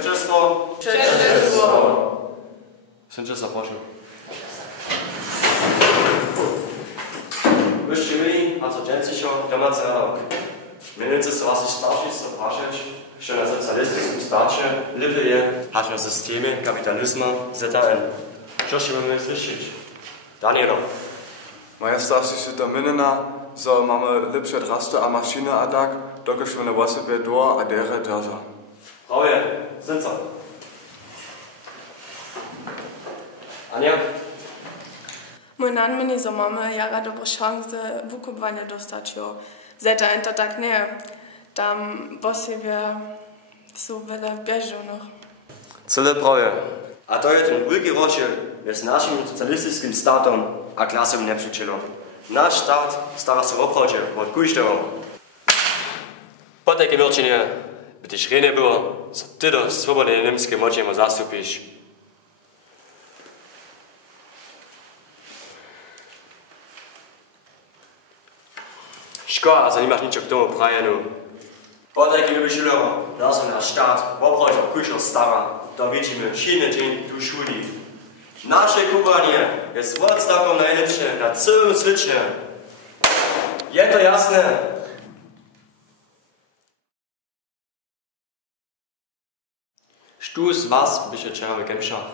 Przeczestwo! Sędzia zaprosił. Byście mieli, a co dzięcej się gromadzę na rok. Mieniące są was starsi zapraszać, że na socjalistycznym stacie liby je, aż na systemie kapitalizmu ZN. Co się mamy słyszeć? Danielo. Moja starsi się to minena, so mamy lepsze drasty a maszyny a tak, dokud wir ne wasebe door a dere drža. Prawie, sind so. Ania? Mój nan so mamy jara dobrą szansę wykupwania dostać jo. Zeta enta tak nie. Tam bosibie so wiele bieżą noch. Cyle prawie. A to jest ten wielki rozdział między naszym socjalistycznym statem a klasowym nieprzyjacielem. Nasz stat stara się w obchodzie od każdego. Po takiej milczynie by też nie było, co ty do swobodnej niemieckiej mocy mu zastupisz. Szkoda, że nie masz niczego k tomu prajenu. Po takiej milczynie nasz stat w obchodzie od każdego stara, to widzimy silny dzień tu szuli. Nasze kupowanie jest odstawką najlepsze na całym świecie. Je to jasne? Stu z was by się czerał w Gębszach.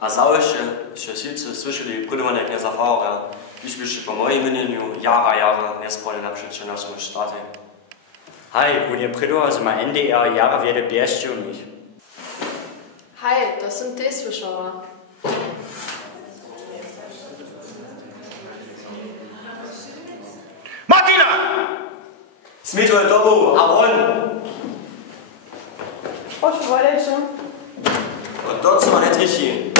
A założcie, że wszyscy słyszeli prydowanie knieza Faura, iż byście po moim imieniu jara nie spali na przyczynie naszym sztacie. Hej, und ihr Pridur, że ma NDR jara wiele bierzcie u nich. Hej, to są ty słyszała. Martina! Smituje dobu, a on! Poszwalejcie. Und dort sind wir nicht richtig.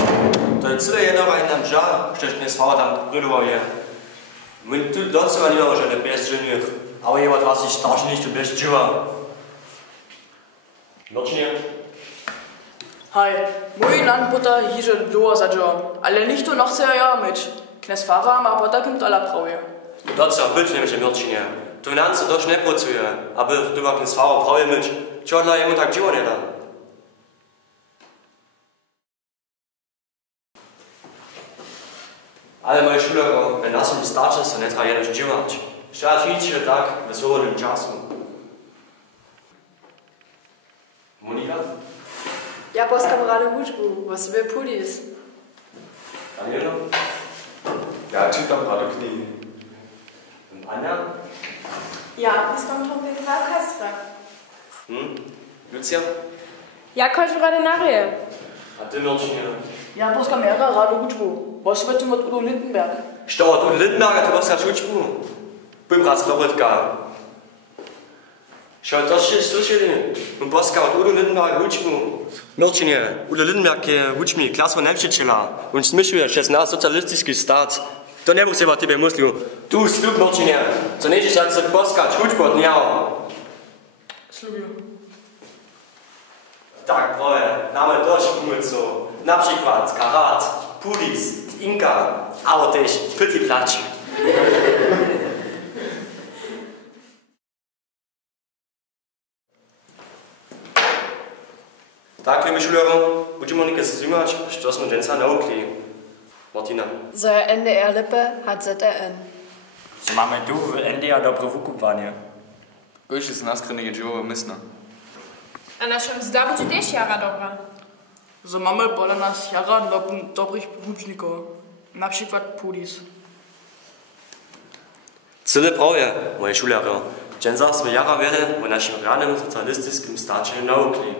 To jest tyle jednego nam żal, że nie swał tam prydował je. My tu dort sind wir nie, że nie bez żynnych. Ale jemand was ich starszy nicht, du bist Jünger. Locznie? Hej, mój nan puta hiže dlouho zadžo, ale nikto nechce ja myć. Knes Fara ma po takim tala prawie. Dort są być nie będzie milczynie. Tu nam co dość nie pracuje, aby tu ma knes Fara prawie myć. Czego dla jemu tak dziwo nie da? Ale moje szulero, w naszym stacie są nie trzeba jenoś dziwać. Trzeba ćwiczyć tak w swobodnym czasu. Monika? Ja poskam rady hudžbu, was will Pudis. Danielo? Ja czytam rado knihy. Und Anja? Ja, poskam schon den Orchester. Lucia? Ja, kończ rady narie. A ty milczynie? Ja poskam jara rado hudžbu. Was wird mit Udo Lindenberg? Что, tu Lindenberger, ty was na šučku? Pymraz Lobotka. Що, to się słyszeli? On boska od Udo Lindenberga hudžbu. Milczynie, Udo Lindenberg je hudžmi klasu nepřičila. On smyšuje, že zná socialistický stát. To nebuch se o tebe myslil. Tu slub milczynie, co nejdeš jak se boskać hudžbu od něho. Slubiu. Tak, prawie, mamy dość umysłu. Na przykład karat, Pudis, Inka, ale też Pyty Placz. Tak, liebe Schüler, budeme někde zimać, co jsme dnes naukli. Martina. So NDR Lippe hat ZRN. So mamy tu w NDR dobre wykupwanie. Gość jest naskryny dzieło mysna. A naszym zda będzie też jara dobra. So mamy pola nas jara dobrych hudžnikov. Na przykład Pudis. Cyle prawie, moje Schüler. Dnes jsme jara wiele o naszym ranym socjalistycznym stacie naukli.